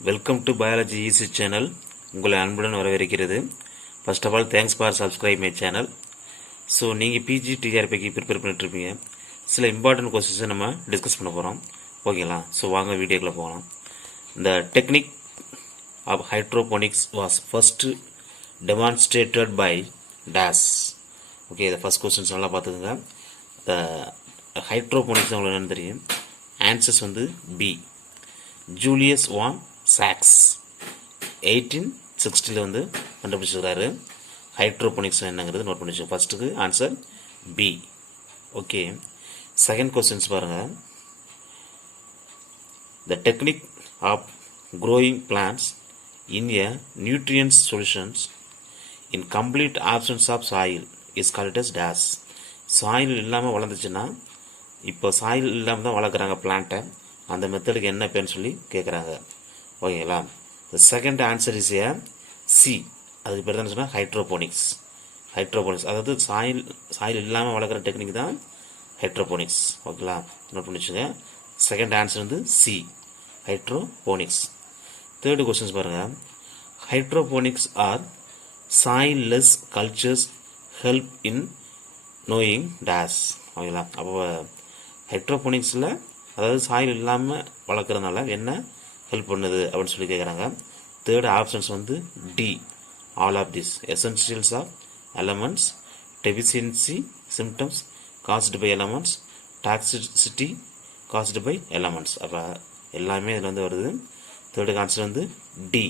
Welcome to Biology Easy channel. உங்களை அன்புடன் வரவேற்கிறது. First of all, thanks for subscribe my channel. So நீங்கள் PG டிஆர்பிக்கு prepare பண்ணிட்டுருப்பீங்க. சில important கொஸ்டின்ஸை நம்ம டிஸ்கஸ் பண்ண போகிறோம். ஓகேங்களா? ஸோ வாங்க வீடியோக்குள்ளே போகலாம். The technique of hydroponics was first demonstrated by DAS. Okay, இந்த ஃபர்ஸ்ட் கொஸ்டின்ஸ் நல்லா பார்த்துக்கோங்க. The hydroponics உங்களுக்கு என்னென்னு தெரியும். ஆன்சர்ஸ் வந்து பி. ஜூலியஸ் வான் சாக்ஸ் 1860 வந்து கண்டுபிடிச்சிருக்காரு. ஹைட்ரோபோனிக்ஸ் என்னங்கிறது நோட் பண்ணிச்சு. ஃபர்ஸ்ட்டுக்கு answer B. Okay, second questions பாருங்கள். The technique of growing plants in a nutrient solutions in complete absence of soil is called as dash. Soil இல்லாமல் வளர்ந்துச்சுன்னா, இப்போ சாயில் இல்லாமல் தான் வளர்க்குறாங்க பிளான்ட்டை, அந்த மெத்தடுக்கு என்ன பேர்னு சொல்லி கேட்குறாங்க. ஓகேங்களா? The second answer is A C. அதுக்கு பேர் தான் சொன்னால் ஹைட்ரோபோனிக்ஸ். ஹைட்ரோபோனிக்ஸ் அதாவது சாயில் இல்லாமல் வளர்க்குற டெக்னிக் தான் ஹைட்ரோபோனிக்ஸ். ஓகேங்களா? நோட் பண்ணி வச்சுங்க. செகண்ட் ஆன்சர் வந்து சி, ஹைட்ரோபோனிக்ஸ். தேர்டு கொஸ்டின்ஸ் பாருங்கள். Hydroponics are soilless cultures help in knowing dash. ஓகேங்களா? அப்போ ஹைட்ரோபோனிக்ஸில் அதாவது சாயில் இல்லாமல் வளர்க்குறதுனால என்ன ஹெல்ப் பண்ணுது அப்படின்னு சொல்லி கேட்குறாங்க. தேர்ட் ஆப்ஷன்ஸ் வந்து D, all of this. Essentials of elements, deficiency symptoms caused by elements, toxicity caused by elements. அப்போ எல்லாமே இதில் வந்து வருது. தேர்டு ஆன்சர் வந்து டி.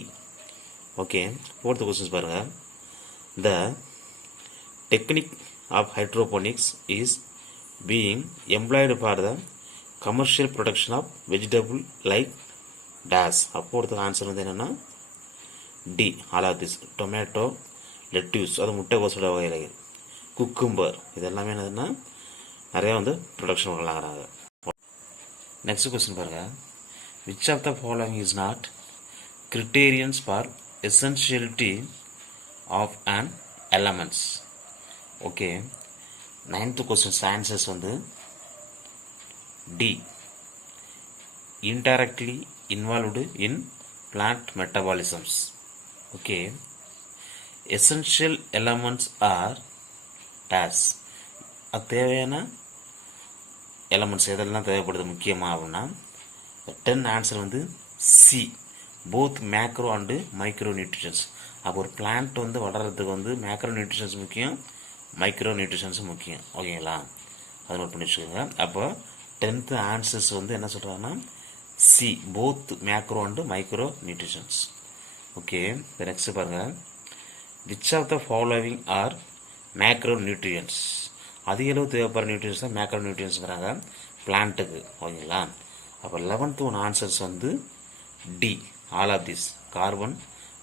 ஓகே, ஃபோர்த்து கொஸ்டின்ஸ் பாருங்கள். The technique of hydroponics is being employed for the commercial production of vegetable like dash. அப்போது answer வந்து என்னென்னா D, all of this. Tomato, lettuce, அது முட்டைக்கோசோட வகைகள், குக்கும்பர், இது எல்லாமே என்னதுன்னா நிறையா வந்து ப்ரொடக்ஷன் பண்ணலாங்கிறாங்க. நெக்ஸ்ட் கொஸ்டின் பாருங்கள். Which of the following is not criterions for essentiality of an elements. Okay, ninth questions answers வந்து D, indirectly involved in plant metabolisms. Okay, essential elements are dash. தேவையான elements எதெல்லாம் தேவைப்படுது முக்கியமாக அப்படின்னா 10 answer வந்து C, both macro and micro nutritions. அப்போ ஒரு plant வந்து வளர்கிறதுக்கு வந்து மேக்ரோ நியூட்ரிஷன்ஸ் முக்கியம், மைக்ரோ நியூட்ரிஷன்ஸும் முக்கியம். ஓகேங்களா? அதை நோட் பண்ணி வச்சுக்கோங்க. அப்போ 10th ஆன்சர்ஸ் வந்து என்ன சொல்கிறாங்கன்னா C, both macro and micro nutritions. Okay, next பாருங்கள். Which of the following are macro nutrients. அதிக அளவு தேவைப்படுற நியூட்ரியன்ஸ் தான் மேக்ரோ நியூட்ரியன்ஸுங்கிறாங்க பிளான்ட்டுக்கு. ஓகேங்களா? அப்போ 11th ஒன் ஆன்சர்ஸ் வந்து D, all of this. Carbon,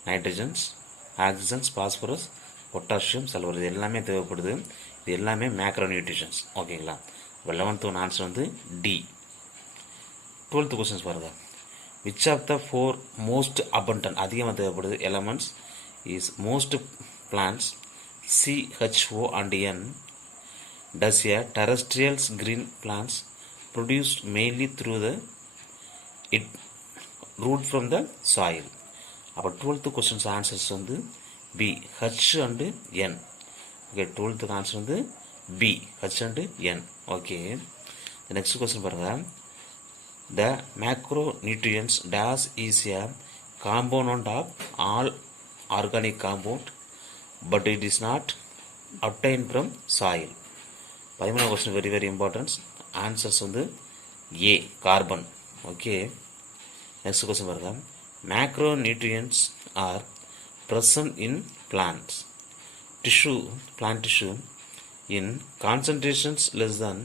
nitrogens, oxygens, phosphorus, potassium, sulphur, இது எல்லாமே தேவைப்படுது. இது எல்லாமே மேக்ரோ நியூட்ரிஷன்ஸ். ஓகேங்களா? 11th ஒன் ஆன்சர் வந்து டி. 12th கொஸ்டின்ஸ் பாருங்கள். Which of the 4 most abundant, அதிகமாக தேவைப்படுது elements is most plants CHO and N does a terrestrials green plants produced mainly through the it root from the soil. அப்போ 12th questions answers வந்து B, H and N. Okay, 12th answer வந்து B, H and N. Okay, next question பாருங்கள். The macronutrients dash is a component of all organic compound but it is not obtained from soil. 13th question very very important. Answers வந்து A, carbon. Okay, next question பாருங்க. Macronutrients are present in plants tissue, plant tissue in concentrations less than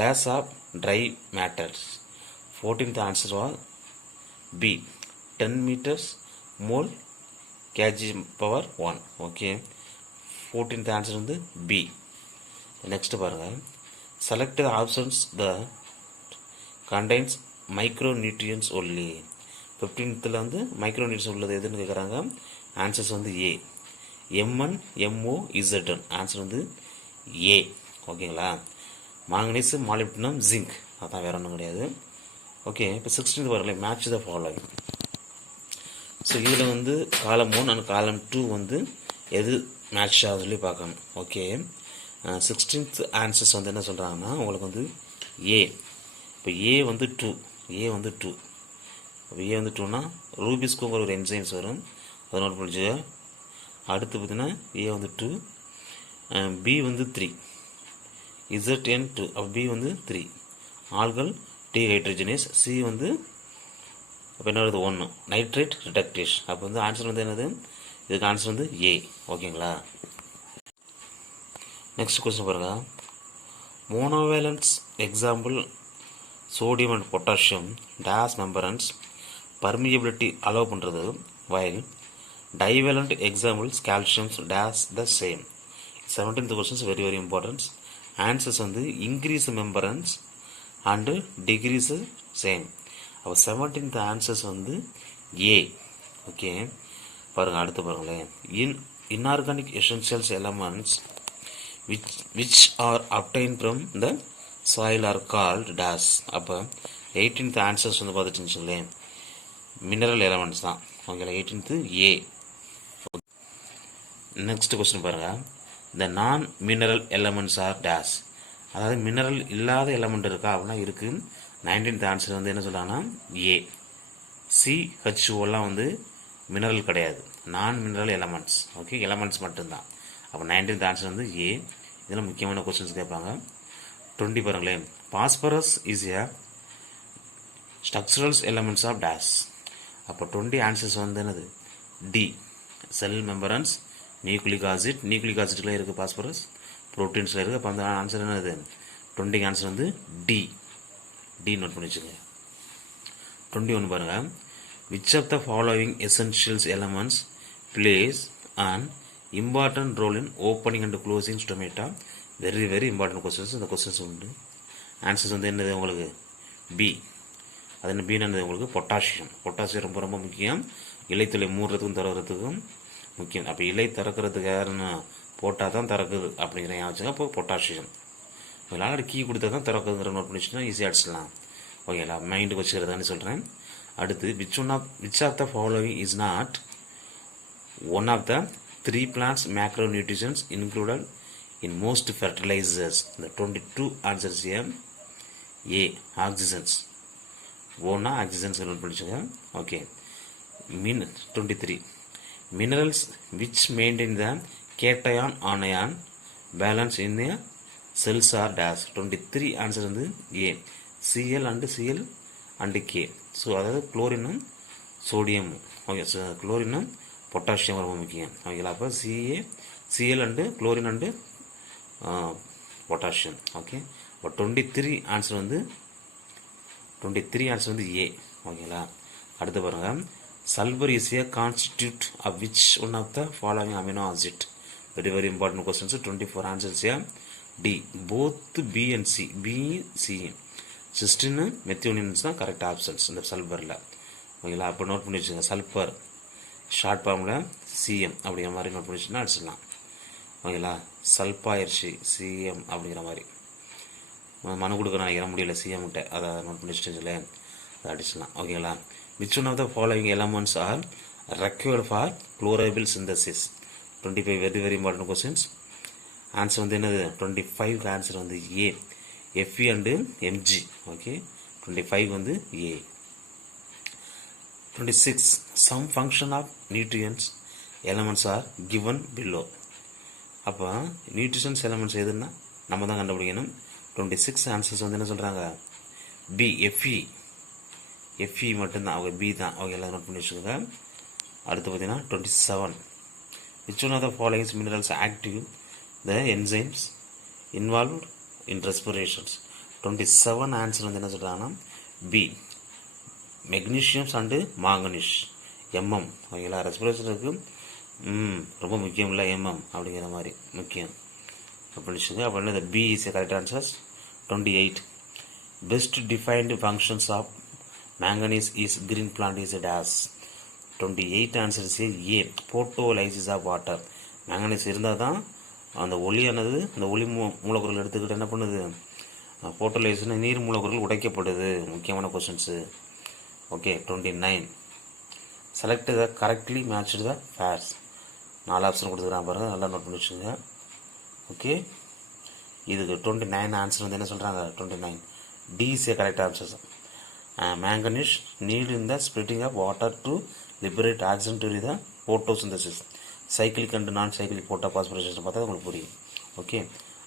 dash of dry matters. 14th answer was B, 10 meters mole kg power 1. Okay, 14th answer வந்து B. Next பாருங்க. Select the options that contains micronutrients only. 15th வந்து micronutrients உள்ளது எதுன்னு கேட்குறாங்க. Answers வந்து ஏ, MN MO ZN. Answer வந்து A. ஓகேங்களா? Manganese, molybdenum, zinc, அதான் வேற ஒன்றும் கிடையாது. ஓகே, இப்போ 16th வரல. Match the following. ஸோ இதில் வந்து காலம் 1 அண்ட் காலம் 2 வந்து எது மேட்ச் ஆகுது சொல்லி பார்க்கணும். ஓகே, 16th ஆன்சர்ஸ் வந்து என்ன சொல்கிறாங்கன்னா உங்களுக்கு வந்து ஏ. இப்போ ஏ வந்து 2, இப்போ ஏ வந்து 2னா ரூபிஸ்கோங்கிற ஒரு என்சைம்ஸ் வரும், அதை நோட் பண்ணிச்சுக்க. அடுத்து பார்த்தீங்கன்னா ஏ வந்து 2, பி வந்து 3, ZN2, அப்போ பி வந்து 3, ஆல்கல் டீஹைட்ரஜனேஸ். சி வந்து அப்போ என்ன வருது 1, நைட்ரேட் ரிடக்டேஷ். அப்போ வந்து ஆன்சர் வந்து என்னது, இதுக்கு ஆன்சர் வந்து ஏ. ஓகேங்களா. நெக்ஸ்ட் கொஸ்டின் பாருங்க. Monovalents example sodium and potassium dash membranes permeability allow பண்ணுறது, while divalent examples calciums dash the same. 17th questions very very importance. Answers வந்து increase membranes and decrease same. அப்போ 17th answers வந்து A. Okay, பாருங்கள் அடுத்து பாருங்களேன். Inorganic essentials elements which are obtained from the soil are called dash. அப்போ 18th answers வந்து பார்த்துட்டுங்களேன் mineral elements தான். ஓகேங்களா, 18th ஏ. நெக்ஸ்ட் கொஸ்டின் பாருங்கள். த நான் மினரல் எலமெண்ட்ஸ் ஆர் டேஸ். அதாவது மினரல் இல்லாத எலமெண்ட் இருக்கா அப்படின்னா இருக்குது. 19th ஆன்சர் வந்து என்ன சொல்கிறாங்கன்னா ஏ. CHOலாம் வந்து மினரல் கிடையாது, நான் மினரல் எலமெண்ட்ஸ். ஓகே, எலமெண்ட்ஸ் மட்டும்தான். அப்போ 19th ஆன்சர் வந்து ஏ. இதெல்லாம் முக்கியமான கொஸ்டின்ஸ் கேட்பாங்க. 20 பாருங்களேன். Phosphorus is a structurals elements of dash. அப்போ 20 ஆன்சர்ஸ் வந்து என்னது D. Cell membranes, nucleic acid. Nucleic ஆசிட்ல இருக்குது பாஸ்பரஸ், ப்ரோட்டீன்ஸில் இருக்குது. அப்போ அந்த ஆன்சர் என்னது 20 ஆன்சர் வந்து டி. டி நோட் பண்ணி வச்சுங்க. 21 பாருங்க. Which of the following essentials elements plays and important role in opening and closing stomata. Very very important questions. இந்த கொஸ்டின்ஸ் உண்டு. ஆன்சர்ஸ் வந்து என்னது உங்களுக்கு பி. அது என்ன பின்னு என்னது உங்களுக்கு பொட்டாசியம். பொட்டாசியம் ரொம்ப ரொம்ப முக்கியம். இலைத்துளை மூடுறதுக்கும் திறக்கிறதுக்கும் முக்கியம். அப்போ இலை திறக்கிறதுக்கு யாருன்னு போட்டால் தான் திறக்குது அப்படிங்கிற ஞாபகம். அப்போ பொட்டாசியம் இதனால் கீ கொடுத்தா தான் திறக்குதுங்கிற நோட் பண்ணிச்சுன்னா ஈஸியாக அடிச்சிடலாம். ஓகேங்களா, மைண்டுக்கு வச்சுக்கிறதான்னு சொல்கிறேன். அடுத்து which of the following is not one of the 3 plants macronutrients included in most fertilizers. The 22 answers here A. Oxygens. ஒன்னா ஆக்சிஜன்ஸ் நோட் பண்ணிச்சுங்க. Okay, 23 minerals which maintain the cation anion balance in a cells are dash. 23 answer வந்து ஏ. Cl and K. So அதாவது குளோரினும் சோடியமும். Okay, குளோரினும் potassium ரொம்ப முக்கியம். ஓகேங்களா, அப்போ Cl and chlorine and potassium. Okay, இப்போ 23 answer வந்து ஏ. ஓகேங்களா, அடுத்து பாருங்கள். Sulphur is a constitute of which one of the following amino acid. Very very important questions. 24 answers A D. Both B and C. B C cystine methionines தான் correct options இந்த சல்பரில். ஓகேங்களா, அப்போ note பண்ணி வச்சுங்க. Sulphur short ஃபார்மில் CM அப்படிங்கிற மாதிரி note பண்ணி வச்சுன்னா அடிச்சிடலாம். ஓகேங்களா, சல்பாயர்ச்சி சிஎம் அப்படிங்கிற மாதிரி மனு கொடுக்க நினைக்கிறேன், முடியல சிஎம்கிட்ட. அதை நோட் பண்ணி வச்சுட்டு அதை அடிச்சிடலாம். ஓகேங்களா, which one of the following elements are required for chlorophyll synthesis. 25 very very important questions. Answer வந்து என்னது 25 ஆன்சர் வந்து A. Fe and Mg. Okay, 25 வந்து A. 26 some function of nutrients elements are given below. அப்போ nutritions elements எதுன்னா நம்ம தான் கண்டுபிடிக்கணும். 26 answers வந்து என்ன சொல்கிறாங்க பி. எஃப்இ மட்டும்தான். அவங்க பி தான். அவங்க எல்லாம் நோட் பண்ணி வச்சுக்கோங்க. அடுத்து பார்த்தீங்கன்னா 27 which one of the following minerals active the enzymes involved in respirations. 27 answer வந்து என்ன சொல்கிறாங்கன்னா B. Magnesiums and manganese. Hmm. ஓகேங்களா, ரெஸ்பிரேஷனுக்கு ரொம்ப முக்கியம் இல்லை எம்எம் அப்படிங்கிற மாதிரி முக்கியம் அப்படிச்சுங்க. அப்போ என்ன B is A correct answers. 28 best defined functions of manganese is green plant is dash. 28 answers A. Photolysis of water. Manganese இருந்தால் தான் அந்த ஒளியானது அந்த ஒளி மூலக்கூறுகள் எடுத்துக்கிட்டு என்ன பண்ணுது போட்டோலைசிஸ்னா நீர் மூலக்கூறுகள் உடைக்கப்படுது. முக்கியமான questions. Okay, 29 select the correctly matched the pairs. 4 option கொடுத்துக்கிறான் பாருங்கள், நல்லா நோட் பண்ணி வச்சுக்கோங்க. ஓகே, இதுக்கு 29 ஆன்சர் வந்து என்ன சொல்கிறாங்க, 29 D is A correct answer. manganese need in the splitting of water to liberate oxygen during the photosynthesis. cyclic and நான் cyclic photosynthesis பார்த்தா உங்களுக்கு புரியும். ஓகே,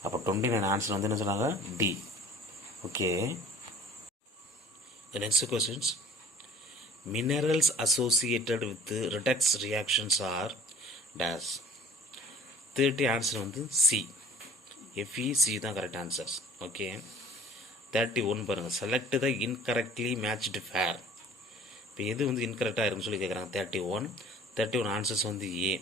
அப்போ 29 ஆன்சர் வந்து என்ன சொன்னாங்க, D. Okay, the next questions. Minerals associated with redox reactions are dash. 30 answer வந்து C, FeC தான் கரெக்ட் ஆன்சர்ஸ். ஓகே, 31 பாருங்கள், select the incorrectly matched pair. இப்போ எது வந்து இன்கரெக்டாக இருக்குன்னு சொல்லி கேட்குறாங்க. 31 ஆன்சர்ஸ் வந்து A,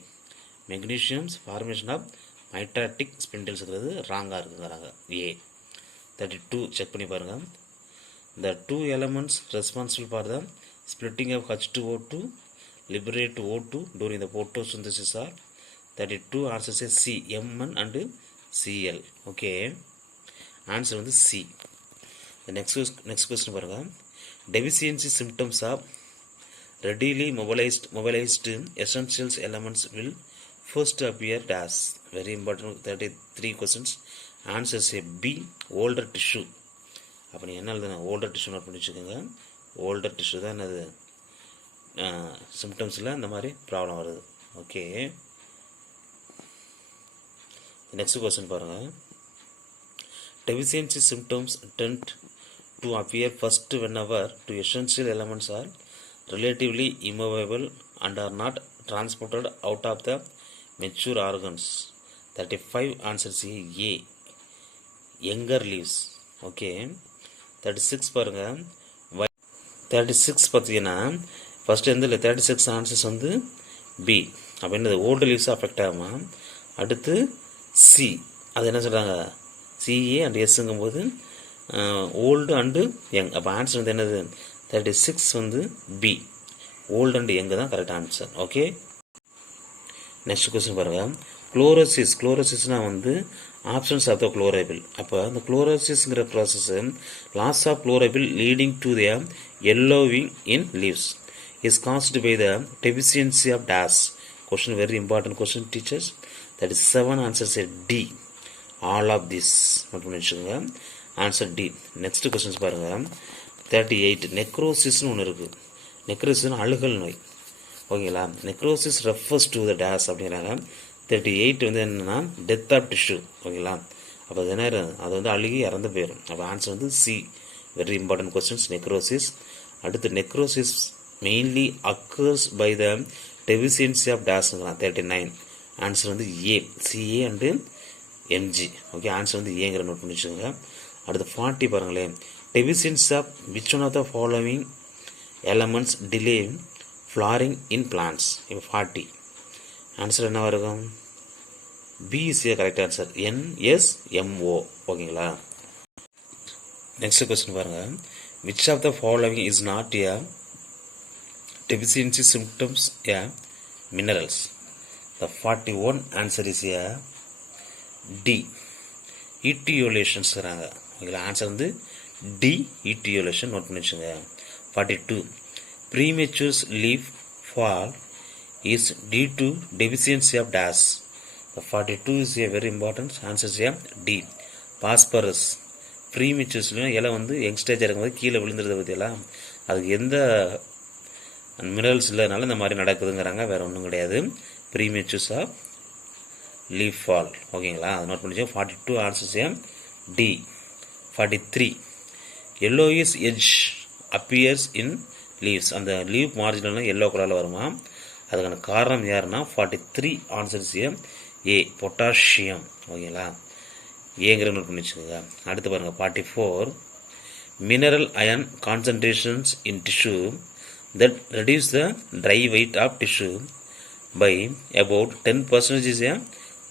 magnesiums formation of mitotic spindles இருக்கிறது ராங்காக இருக்குங்கிறாங்க, ஏ. 32 செக் பண்ணி பாருங்கள். The two elements responsible for the splitting of H2O to liberate O2 during the photosynthesis are 32 answers is C, Mn and Cl. Okay, answer வந்து C. The next question பாருங்க. Deficiency symptoms of readily mobilized essential elements will first appear dash. Very important. 33 questions. Answer is B, older tissue. அப்போ நீங்கள் என்ன எழுதுனா, older tissue note பண்ணி வச்சுக்கோங்க. Older tissue தான் என்னது சிம்டம்ஸில் இந்த மாதிரி ப்ராப்ளம் வருது. ஓகே, நெக்ஸ்ட் கொஸ்டின் பாருங்கள். Deficiency symptoms tent to appear first whenever two essential elements are relatively immovable and are not transported out of the mature organs. 35 answers A, younger leaves. Okay, 36 பாருங்கள். 36 பார்த்தீங்கன்னா first வந்து 36 answers வந்து B. அப்போ என்னது, old leaves affect ஆகுமா. அடுத்து C, அது என்ன சொல்கிறாங்க, சிஏ அண்ட் எஸ்ஸுங்கும் போது ஓல்டு அண்டு யங். அப்போ ஆன்சர் வந்து என்னது, 36 வந்து பி, ஓல்டு அண்டு யங்கு தான் correct answer. Okay, next question பாருங்கள். குளோரோசிஸ்னால் வந்து ஆப்ஷன்ஸ் ஆஃப் த குளோரபிள். அப்போ அந்த குளோரோசிஸ்ங்கிற process loss of chlorophyll leading to the yellowing in leaves is caused by the deficiency of dash. Question, very important question teachers. That is 7 answers a D, all of this note பண்ணி வச்சுக்கோங்க. Answer D. Next questions பாருங்கள். 38 நெக்ரோசிஸ்னு ஒன்று இருக்குது. நெக்ரோசிஸ்னு அழுகல் நோய். ஓகேங்களா, necrosis refers to the days அப்படிங்கிறாங்க. 38 வந்து என்னென்னா டெத் ஆஃப் டிஷ்யூ. ஓகேங்களா, அப்போ அது என்ன, அது வந்து அழுகி இறந்து போயிடும். அப்போ ஆன்சர் வந்து C, very important questions, necrosis. அடுத்து necrosis mainly occurs by the deficiency of டேஸ்ங்கிறான். 39 ஆன்சர் வந்து A, CA and MG. Okay, answer வந்து ஏங்கிற நோட் பண்ணி வச்சுக்கோங்க. அடுத்து 40 பாருங்களேன். Deficiency of which one of the following elements delay flowering in plants. இப்போ 40 ஆன்சர் என்ன இருக்கும், B is A correct answer, NSMO. ஓகேங்களா, நெக்ஸ்ட் கொஸ்டின் பாருங்கள். Which of the following is not a deficiency symptoms A minerals. The 41 answer is A D, etiolations. ஓகேங்களா, answer வந்து D, etiolation note பண்ணி வச்சுங்க. 42 premature leaf fall is due to deficiency of dash. The 42 is a very important answer is a D, phosphorus. ப்ரீமெச்சூர்ஸ்லையும் இலை வந்து யங்ஸ்டேஜாக இருக்கும்போது கீழே விழுந்துருது பற்றியெல்லாம், அதுக்கு எந்த மினரல்ஸ் இல்லைனாலும் இந்த மாதிரி நடக்குதுங்கிறாங்க, வேறு ஒன்றும் கிடையாது. Prematures of leaf fall. ஓகேங்களா, அது நோட் பண்ணிச்சோம். 42 answers D. 43 yellowish edge appears in leaves. அந்த லீவ் மார்ஜினெலாம் எல்லோ கலரில் வருமா, அதுக்கான காரணம் யாருன்னா 43 ஆன்சர்ஸ் ஏ, பொட்டாசியம். ஓகேங்களா, ஏங்கிற நோட் பண்ணி வச்சுக்கோங்க. அடுத்து பாருங்கள். 44 mineral ion concentrations in tissue that reduce the dry weight of tissue by about 10% is a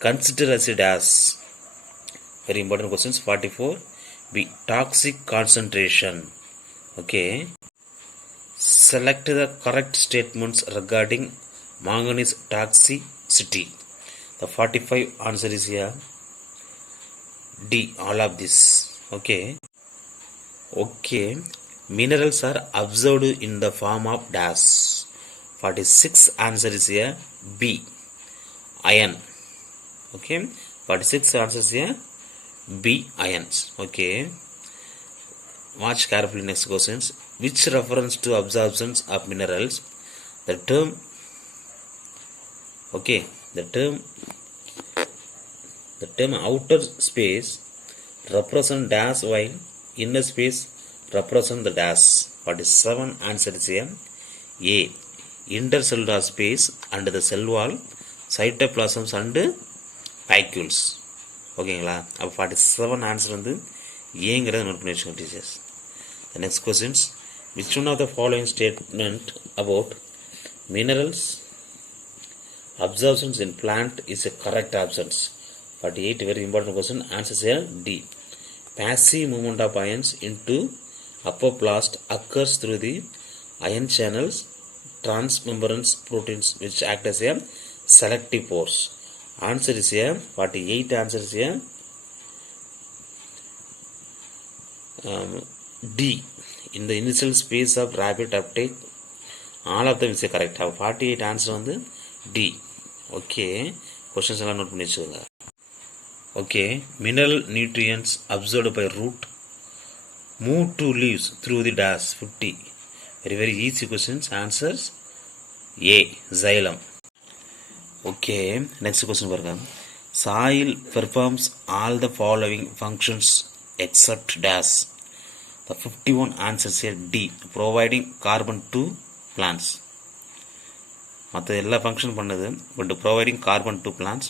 considered as a dash. Very important questions. 44 B, toxic concentration. Okay, select the correct statements regarding manganese toxicity. The 45 answer is here D, all of this. Okay, minerals are observed in the form of dash. 46 answer is here B, iron. Okay, 46 answer is here B, ions. Okay, watch carefully next questions. Which reference to absorptions of minerals? The term, okay, the term outer space represent dash while inner space represent the dash. 47 answer is here A, intercellular space under the cell wall, cytoplasms and vacuoles. ஓகேங்களா, அப்போ 47 answer வந்து ஏங்கிறத note பண்ணி வச்சுக்கோங்க teachers. The next questions. Which one of the following statement about minerals absorptions in plant is a correct absence? 48 very important question. Answers here D. Passive movement of ions into apoplast occurs through the ion channels, transmembrane proteins which act as a selective force. Answer is here 48 answer is here D. In the initial space of rapid uptake, all of them is correct. Have 48 answer வந்து D. Okay, questions எல்லாம் note பண்ணி வச்சுக்கோங்க. Okay, mineral nutrients absorbed by root move to leaves through the dash. 50. Very easy questions. Answers A, xylem. Okay, next question பாருங்க. Soil performs all the following functions except dash. The 51 answers here D, providing carbon to plants. மற்ற எல்லா function பண்ணுது, but providing carbon to plants.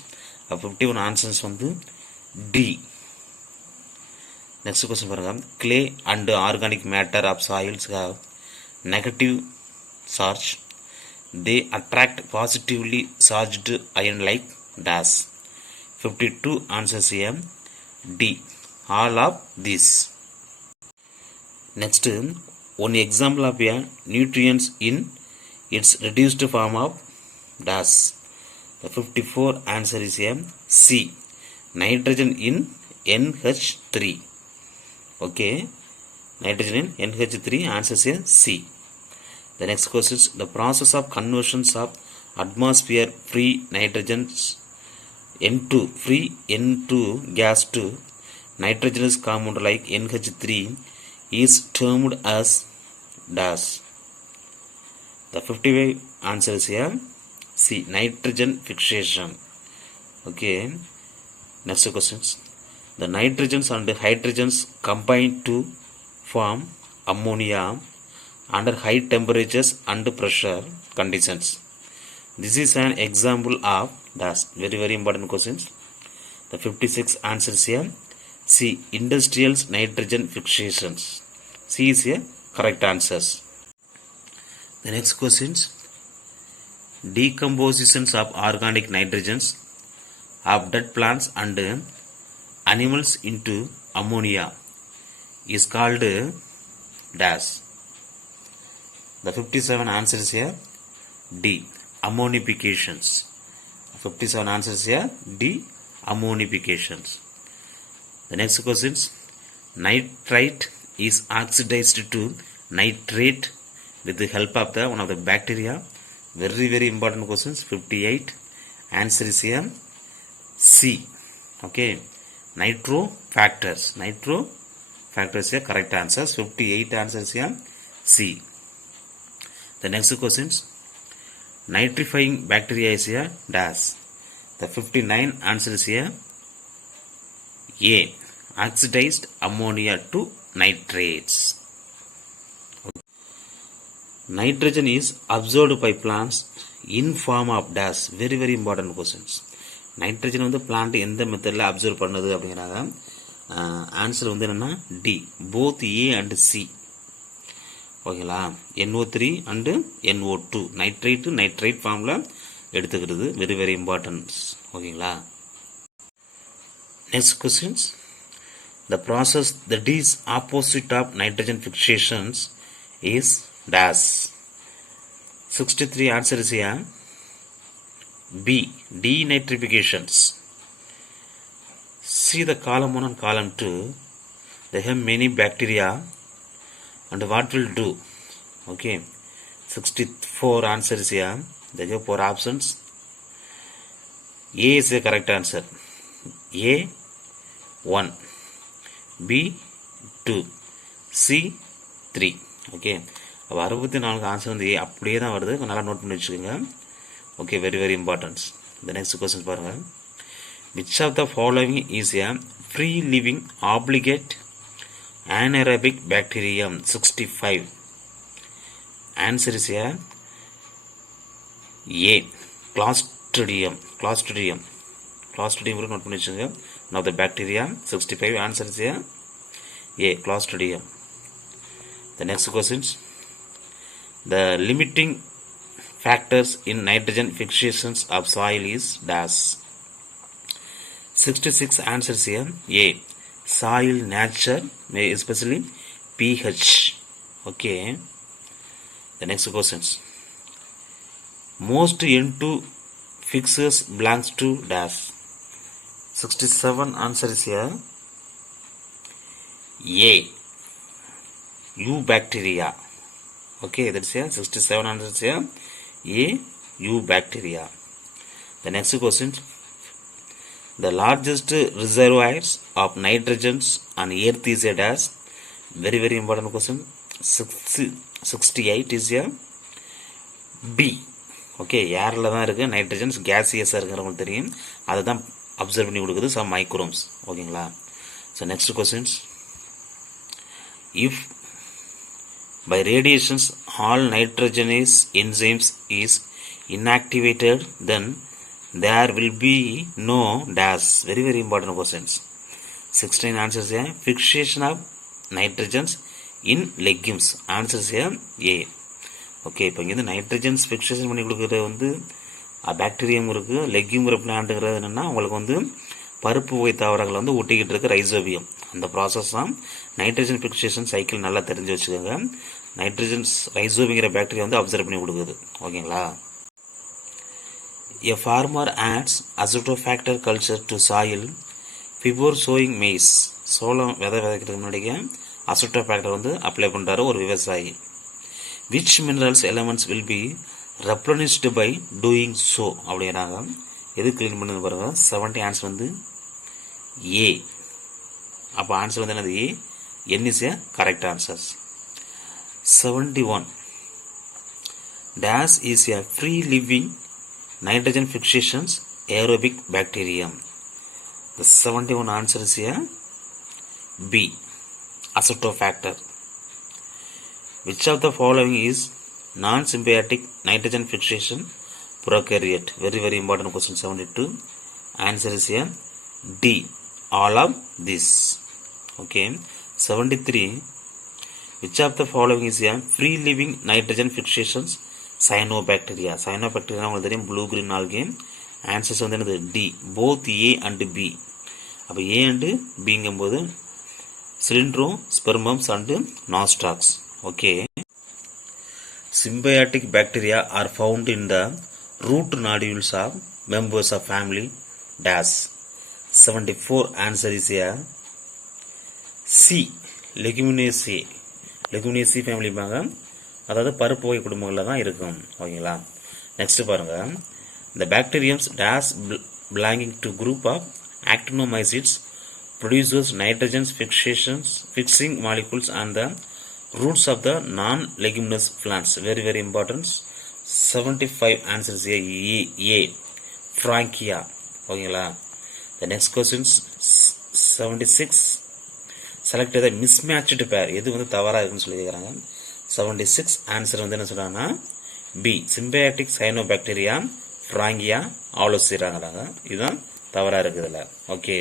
51 answers வந்து D. Next question பாருங்க. Clay and organic matter of soils have negative charge. They attract positively charged ion like dash. 52 answers here D, all of this. Next, one example of a nutrients in its reduced form of dash. The 54 answer is here C, nitrogen in NH3. Okay, nitrogen in NH3 answers here C. The next question is the process of conversions of atmosphere free nitrogen N2 free N2 gas to nitrogenous compound like NH3 is termed as dash. The 55 answer is here C, nitrogen fixation. Okay, next questions. The nitrogens and the hydrogens combine to form ammonia under high temperatures and pressure conditions. This is an example of dash. Very important questions. The 56 answers here C, industrial nitrogen fixations. C is here correct answers. The next questions. Decompositions of organic nitrogens of dead plants and animals into ammonia is called dash. The 57 answer is here D, ammonifications. 57 answers here D, ammonifications. The next questions. Nitrite is oxidized to nitrate with the help of the one of the bacteria. Very important questions. 58 answer is here C. Okay, nitrofactors here correct answers. 58 answers here C. The next questions. Nitrifying bacteria is here dash. The 59 answer is here A, oxidized ammonia to nitrates. Nitrogen is absorbed by plants in form of dash. Very important questions. Nitrogen வந்து plant எந்த மெத்தடில் absorb பண்ணுது அப்படிங்கிறாங்க. Answer வந்து என்னென்னா D, both A and C. ஓகேங்களா, NO3 and NO2 nitrite ஃபார்மில் எடுத்துக்கிறது. Very importance. ஓகேங்களா. Next questions. The process that is opposite of nitrogen fixations is dash. 63 answer is here B, denitrifications. See the column 1 and column 2. They have many bacteria and what will do? Okay, 64 answer is here. There are 4 options. A is the correct answer. A 1, B 2, C 3. Okay. அப்போ 64 answer வந்து ஏ அப்படியே தான் வருது. நல்லா note பண்ணி வச்சுக்கோங்க. Okay, very very importance. இந்த next question பாருங்கள். Which of the following is a free living obligate anaerobic bacterium? 65. Answer is A. Clostridium. Clostridium note பண்ணி வச்சுங்க. Now the bacteria. 65. Answer is A. Clostridium. The next questions. The limiting factors in nitrogen fixations of soil is dash. 66. Answer is A. Soil nature, especially pH. Okay. The next questions. Most N2 fixers belongs to dash. 67. Answer is here. A. Eubacteria. Okay, that's here. 67 answer is here. A. Eubacteria. The next question. The largest reservoirs of nitrogens on earth is a dash. Very very important question. 68 is a B. Okay, ஏரில் தான் இருக்குது. Nitrogens கேசியஸாக இருக்கிறவங்களுக்கு தெரியும். அதை தான் observe பண்ணி கொடுக்குது some மைக்ரோம்ஸ். ஓகேங்களா? So next questions. If by radiations all nitrogenase enzymes is inactivated, then there will be no dash. Very very important questions. 16 answers here. Fixation of nitrogens in legumes. Answers here A. Okay, இப்போ இங்கே nitrogens fixation பண்ணி கொடுக்குறது வந்து bacterium இருக்குது. லெக்யூம்ங்கிற பிளான்ட்டுங்கிறது என்னென்னா உங்களுக்கு வந்து பருப்பு வகை தாவரங்கள் வந்து ஒட்டிக்கிட்டு இருக்கு ரைசோபியம். அந்த ப்ராசஸ் தான் நைட்ரஜன் ஃபிக்சேஷன் சைக்கிள். நல்லா தெரிஞ்சு வச்சுக்கோங்க. நைட்ரஜன்ஸ் ரைசோபியங்கிற பாக்டீரியா வந்து அப்சர்வ் பண்ணி கொடுக்குது. ஓகேங்களா? A farmer adds azotofactor culture to soil before sowing maize. சோளம் விதைக்கிறதுக்கு முன்னாடியே அசோட்டோஃபேக்டர் வந்து அப்ளை பண்ணுறாரு ஒரு விவசாயி. Which minerals elements will be replenished by doing so அப்படிங்கிறாங்க. எது கிளீன் பண்ணுது பாருங்க. 70 ஆன்சர் வந்து ஏ. அப்போ ஆன்சர் வந்து என்னது? ஏ. N is a correct answers. 71. Dash is a free living nitrogen fixations aerobic bacterium. The 71 answer is a B. Azotofactor. Which of the following is non-symbiotic nitrogen fixation prokaryote? Very very important question. 72. Answer is here D. All of this. Okay. 73. Which of the following is a free living nitrogen fixations cyanobacteria? Cyanobacteria உங்களுக்கு தெரியும், blue green algae. Answers வந்து என்னது? D. Both A and B. அப்போ A and Bங்கும்போது Cylindrospermums and nostrax. Okay. Symbiotic bacteria are found in the root nodules of members of family dash. 74 answer is here C. Leguminaceae. Leguminaceae family பாங்க, அதாவது பருப்பு வகை குடும்பங்களில் தான் இருக்கும். ஓகேங்களா? Next பாருங்க. The bacteriums dash belonging to group of actinomycetes produces nitrogen fixing molecules on the roots of the non-leguminous plants. Very very important. 75 answers A. Frankia. ஓகேங்களா? The next questions. 76. Select the mismatched pair. எது வந்து தவறாக இருக்குன்னு சொல்லி கேட்குறாங்க. 76 answer வந்து என்ன சொல்கிறாங்கன்னா B. Symbiotic cyanobacteria Frankia ஆலோசிக்கிறாங்க. இதுதான் தவறாக இருக்குதுல்ல. Okay.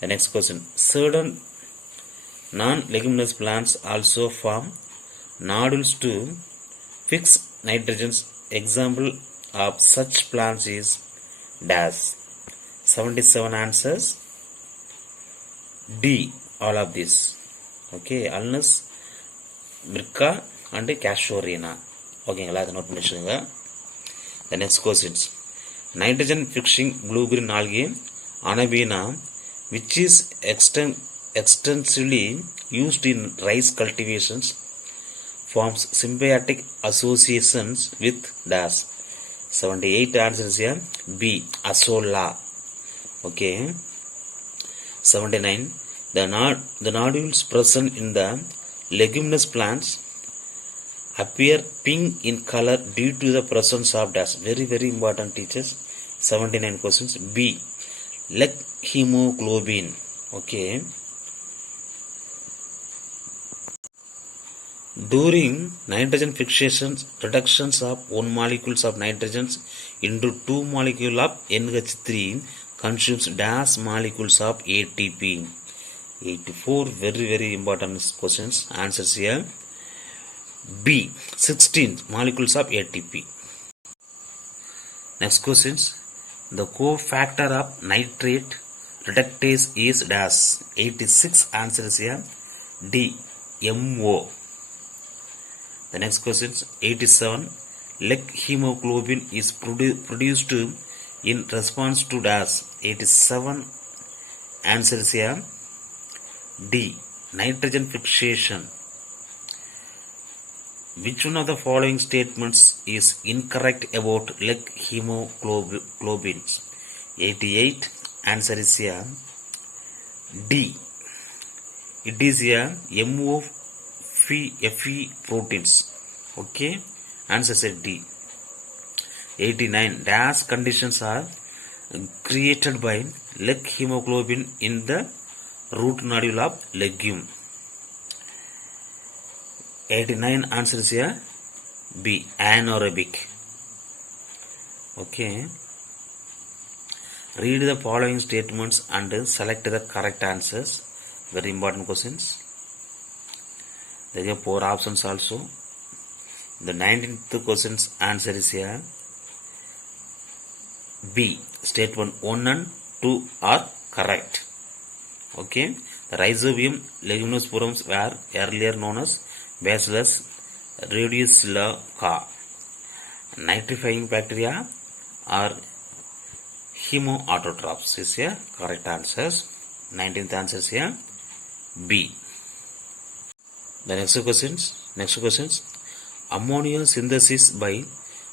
The next question. Certain non-leguminous plants also form nodules to fix nitrogens. Example of such plants is dash. 77 answers D. All of this. Okay. Alnus, Mirka and Casuarina. ஓகேங்களா? அதை note பண்ணி வச்சுக்கோங்க. The next questions. Nitrogen fixing blue-green algae Anabina, which is extensively used in rice cultivations, forms symbiotic associations with dash. 78 answer is here B. Azolla. Okay. 79. The nodules present in the leguminous plants appear pink in color due to the presence of dash. Very very important, teachers. 79 questions. B. Leg hemoglobin. Okay. During nitrogen fixation, reductions of one molecules of nitrogen into two molecules of NH3 consumes dash molecules of ATP. 84 very very important questions. Answers here B. 16 molecules of ATP. Next questions. The cofactor of nitrate reductase is dash. 86 answers here D. MO. The next questions. 87. Leg hemoglobin is produced in response to dash. 87 answers here D. Nitrogen fixation. Which one of the following statements is incorrect about leg hemoglobins? 88 answer is here D. It is here MOFE proteins. Okay, answer is D. 89. Dash conditions are created by leg hemoglobin in the root nodule of legume. 89 answer is here B. Anaerobic. Okay. Read the following statements and select the correct answers. Very important questions. There are 4 options also. The 19th question's answer is here B. Statement 1 and 2 are correct. Okay. The rhizobium leguminosporums were earlier known as Bacillus rhodiosilacea. Nitrifying bacteria are hemoautotrophs is here correct answers. 19th answer is here B. The next questions. Ammonia synthesis by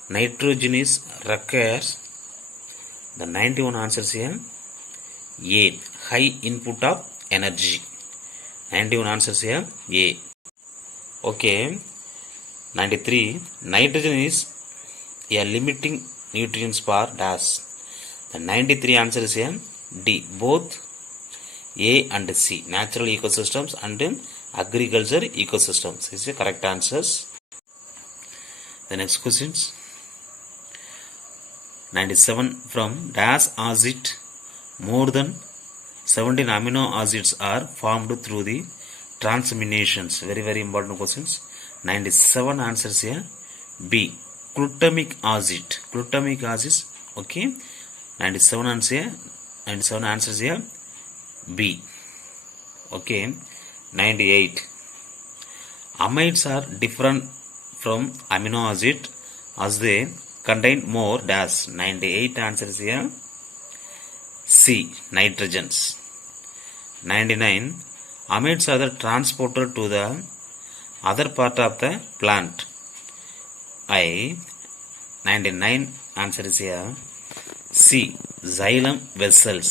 nitrogenase requires. The 91 answers here A. High input of energy. 91 answers here A. Okay. 93. Nitrogen is a limiting nutrients for dash. The 93 answer is here D. Both A and C. Natural ecosystems and agriculture ecosystems is the correct answers. The next questions. 97. From dash acid more than 17 amino acids are formed through the transaminations. Very very important questions. 97 answers here B. Glutamic acid. Okay. 97 answers here B. Okay. 98. Amides are different from amino acid as they contain more dash. 98 answers here C. Nitrogens. 99. Amides are the transported to the other part of the plant. 99 answer is here C. Xylem vessels.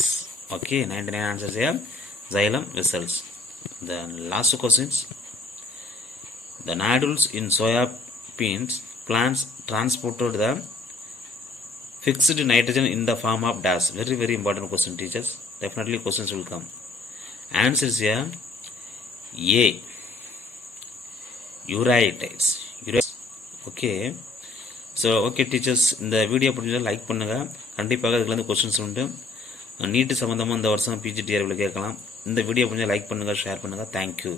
Okay, 99 answers here xylem vessels. The last questions. The nodules in soya beans plants transported the fixed nitrogen in the form of dash. Very very important question, teachers. Definitely questions will come. Answer is here A. Uriatides. Okay. So okay teachers, இந்த video பிடிச்சா like பண்ணுங்கள். கண்டிப்பாக இதுலேருந்து questions உண்டு. நீட்டு சம்மந்தமாக இந்த வருஷம் பிஜிடிஆர்வில் கேட்கலாம். இந்த வீடியோ பிடிச்சா லைக் பண்ணுங்கள், ஷேர் பண்ணுங்கள். தேங்க்யூ.